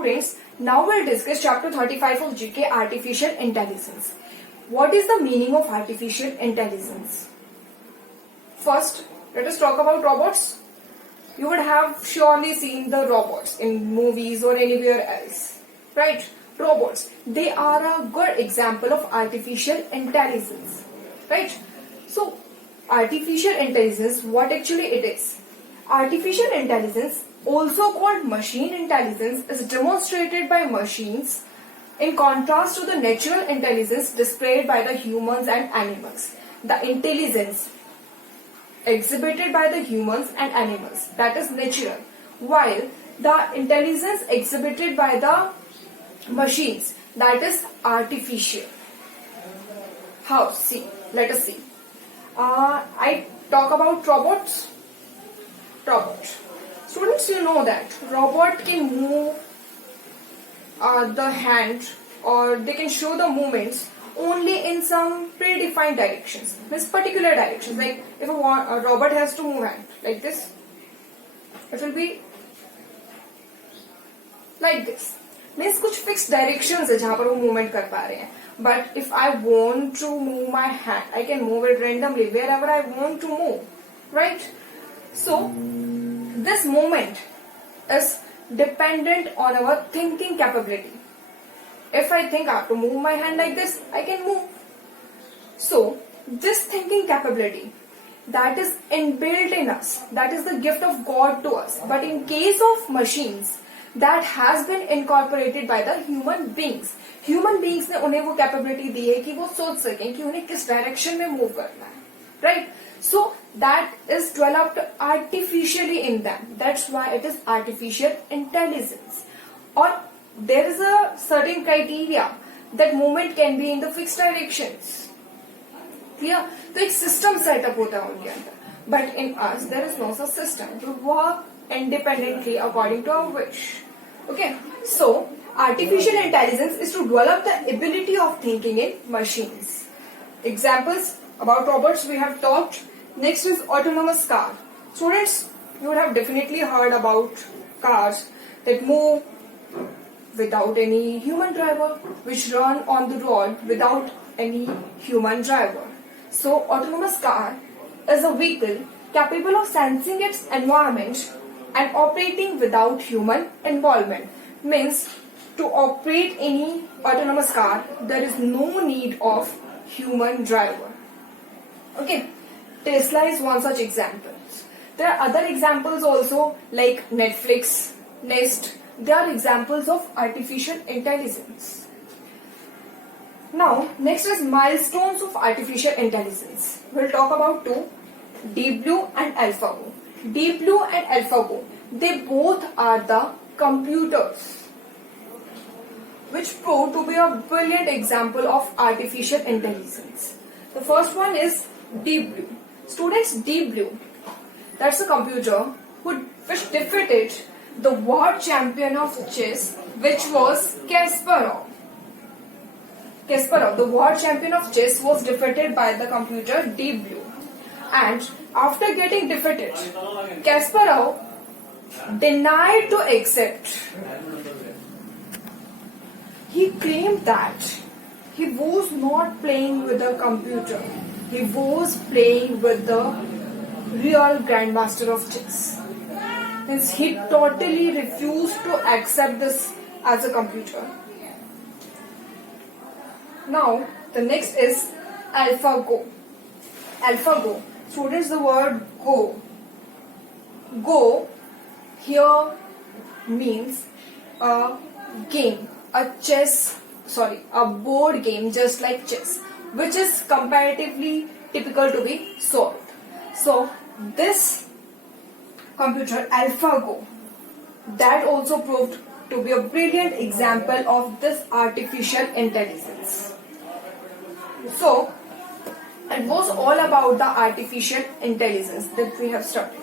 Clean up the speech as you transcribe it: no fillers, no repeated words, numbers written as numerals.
Students, now we'll discuss chapter 35 of GK, Artificial Intelligence. What is the meaning of artificial intelligence? First, let us talk about robots. You would have surely seen the robots in movies or anywhere else, right? Robots, they are a good example of artificial intelligence, right? So, artificial intelligence, what actually it is? Artificial intelligence, also called machine intelligence, is demonstrated by machines in contrast to the natural intelligence displayed by the humans and animals. The intelligence exhibited by the humans and animals, that is natural, while the intelligence exhibited by the machines, that is artificial. How? See, let us see. I talk about robots. Robot. Students, you know that robot can move the hand, or they can show the movements only in some predefined directions, means particular directions. Like if a robot has to move hand like this, it will be like this. Means कुछ fixed directions है जहाँ पर वो movement कर पा रहे हैं. But if I want to move my hand, I can move it randomly wherever I want to move, right? So this movement is dependent on our thinking capability. If I think I have to move my hand like this, I can move. So this thinking capability, that is inbuilt in us, that is the gift of God to us. But in case of machines, that has been incorporated by the human beings. Human beings ने उन्हें वो capability दी है कि वो सोच सकें कि उन्हें किस direction में move करना है, right? So that is developed artificially in them. That's why it is artificial intelligence. Or there is a certain criteria that movement can be in the fixed directions. Clear? तो एक system setup होता है उनके अंदर. But in us there is no such system. We work independently according to our wish. Okay? So artificial intelligence is to develop the ability of thinking in machines. Examples about robots we have talked. Next is autonomous car. Students, you would have definitely heard about cars that move without any human driver, which run on the road without any human driver. So autonomous car is a vehicle capable of sensing its environment and operating without human involvement. Means to operate any autonomous car, there is no need of human driver. Okay, Tesla is one such example. There are other examples also like Netflix, Nest. They are examples of artificial intelligence. Now, next is milestones of artificial intelligence. We'll talk about two, Deep Blue and AlphaGo. Deep Blue and AlphaGo, they both are the computers which prove to be a brilliant example of artificial intelligence. The first one is Deep Blue. Students, Deep Blue, that's a computer which defeated the world champion of chess, which was Kasparov. Kasparov, the world champion of chess, was defeated by the computer Deep Blue. And after getting defeated, Kasparov denied to accept. He claimed that he was not playing with a computer. He was playing with the real grandmaster of chess. Hence, he totally refused to accept this as a computer. Now, the next is AlphaGo. AlphaGo. Students, the word go. Go here means a game, a board game just like chess, which is comparatively typical to be solved. So this computer AlphaGo, that also proved to be a brilliant example of this artificial intelligence. So it was all about the artificial intelligence that we have studied.